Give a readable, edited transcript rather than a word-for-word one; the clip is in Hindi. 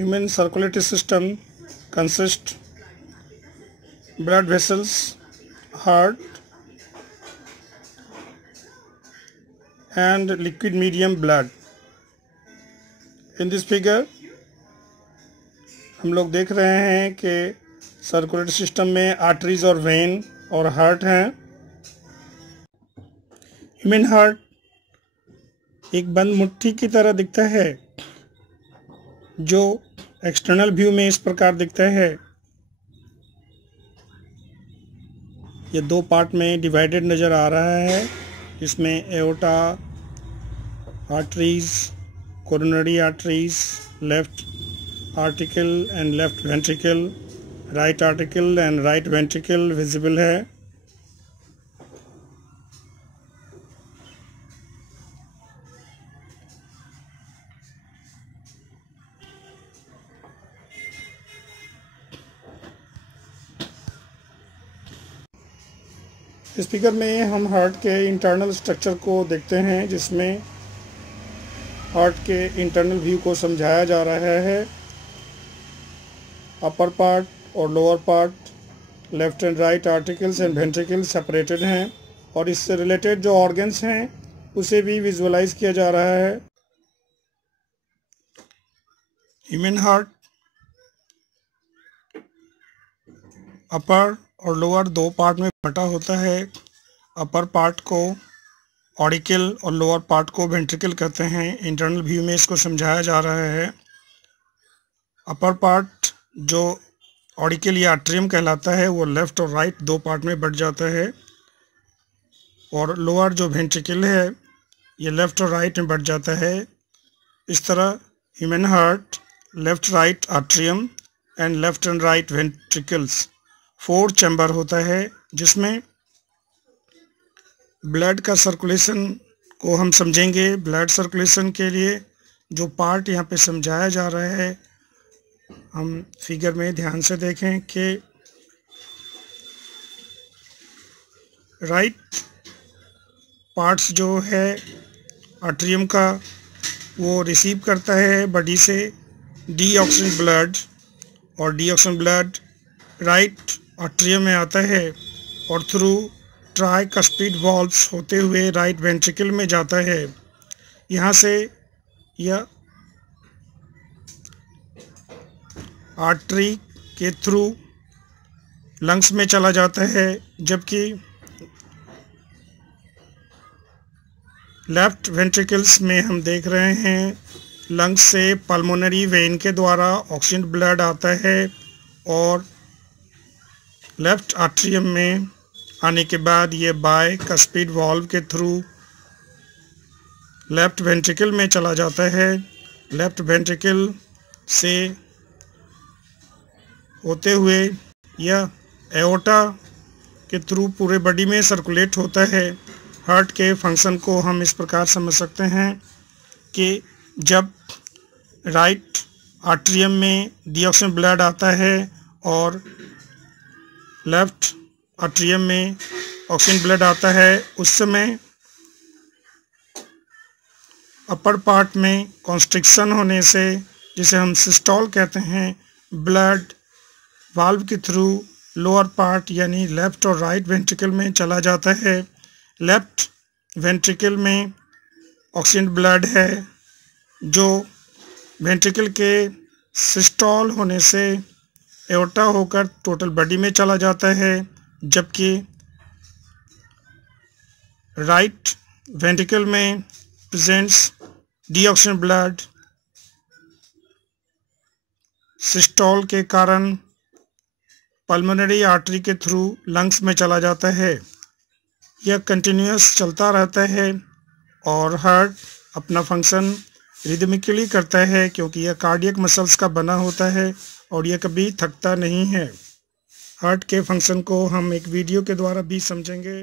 Human circulatory system consists blood vessels, heart, and liquid medium blood. In this figure हम लोग देख रहे हैं कि सर्कुलेटरी सिस्टम में आर्टरीज और वेन और हार्ट हैं। ह्यूमन हार्ट एक बंद मुट्ठी की तरह दिखता है, जो एक्सटर्नल व्यू में इस प्रकार दिखता है। ये दो पार्ट में डिवाइडेड नज़र आ रहा है, जिसमें aorta, arteries, coronary arteries, left article and left ventricle, right article and right ventricle visible है। इस फिगर में हम हार्ट के इंटरनल स्ट्रक्चर को देखते हैं, जिसमें हार्ट के इंटरनल व्यू को समझाया जा रहा है। अपर पार्ट और lower part, left and right articles and ventricle separated हैं, और इससे रिलेटेड जो ऑर्गन्स हैं उसे भी विजुअलाइज किया जा रहा है। ह्यूमन हार्ट अपर और लोअर दो पार्ट में बटा होता है। अपर पार्ट को ऑडिकल और लोअर पार्ट को वेंट्रिकल कहते हैं। इंटरनल व्यू में इसको समझाया जा रहा है। अपर पार्ट जो ऑडिकल या आर्टरियम कहलाता है, वो लेफ्ट और राइट दो पार्ट में बट जाता है, और लोअर जो वेंट्रिकल है ये लेफ्ट और राइट में बट जाता है। इस तरह human heart, left right atrium and left and right ventricles 4 chamber होता है, जिसमें ब्लड का सर्कुलेशन को हम समझेंगे। ब्लड सर्कुलेशन के लिए जो पार्ट यहाँ पे समझाया जा रहा है, हम फिगर में ध्यान से देखें कि राइट पार्ट्स जो है आर्टरियम का, वो रिसीव करता है बॉडी से डीऑक्सीजन ब्लड, और डीऑक्सीजन ब्लड राइट आर्टरियम में आता है और थ्रू ट्राइकस्पिड वॉल्व्स होते हुए राइट वेंट्रिकल में जाता है। यहाँ से यह आर्टरी के थ्रू लंग्स में चला जाता है, जबकि लेफ्ट वेंट्रिकल्स में हम देख रहे हैं लंग्स से पल्मोनरी वेन के द्वारा ऑक्सीजन ब्लड आता है, और लेफ्ट आर्टरियम में आने के बाद ये बाइकस्पिड वॉल्व के थ्रू लेफ्ट वेंट्रिकल में चला जाता है। लेफ्ट वेंट्रिकल से होते हुए यह एओर्टा के थ्रू पूरे बॉडी में सर्कुलेट होता है। हार्ट के फंक्शन को हम इस प्रकार समझ सकते हैं कि जब राइट आर्टरियम में डीऑक्सीजन ब्लड आता है और लेफ्ट आर्टरियम में ऑक्सीजन ब्लड आता है, उस समय अपर पार्ट में कॉन्स्ट्रिक्शन होने से, जिसे हम सिस्टोल कहते हैं, ब्लड वाल्व के थ्रू लोअर पार्ट यानी लेफ्ट और राइट वेंट्रिकल में चला जाता है। लेफ्ट वेंट्रिकल में ऑक्सीजन ब्लड है, जो वेंट्रिकल के सिस्टोल होने से एओर्टा होकर टोटल बॉडी में चला जाता है, जबकि राइट वेंट्रिकल में प्रेजेंट्स डीऑक्सीजन ब्लड सिस्टोल के कारण पल्मोनरी आर्टरी के थ्रू लंग्स में चला जाता है। यह कंटिन्यूअस चलता रहता है, और हार्ट अपना फंक्शन रिदमिकली करता है, क्योंकि यह कार्डियक मसल्स का बना होता है और यह कभी थकता नहीं है। हार्ट के फंक्शन को हम एक वीडियो के द्वारा भी समझेंगे।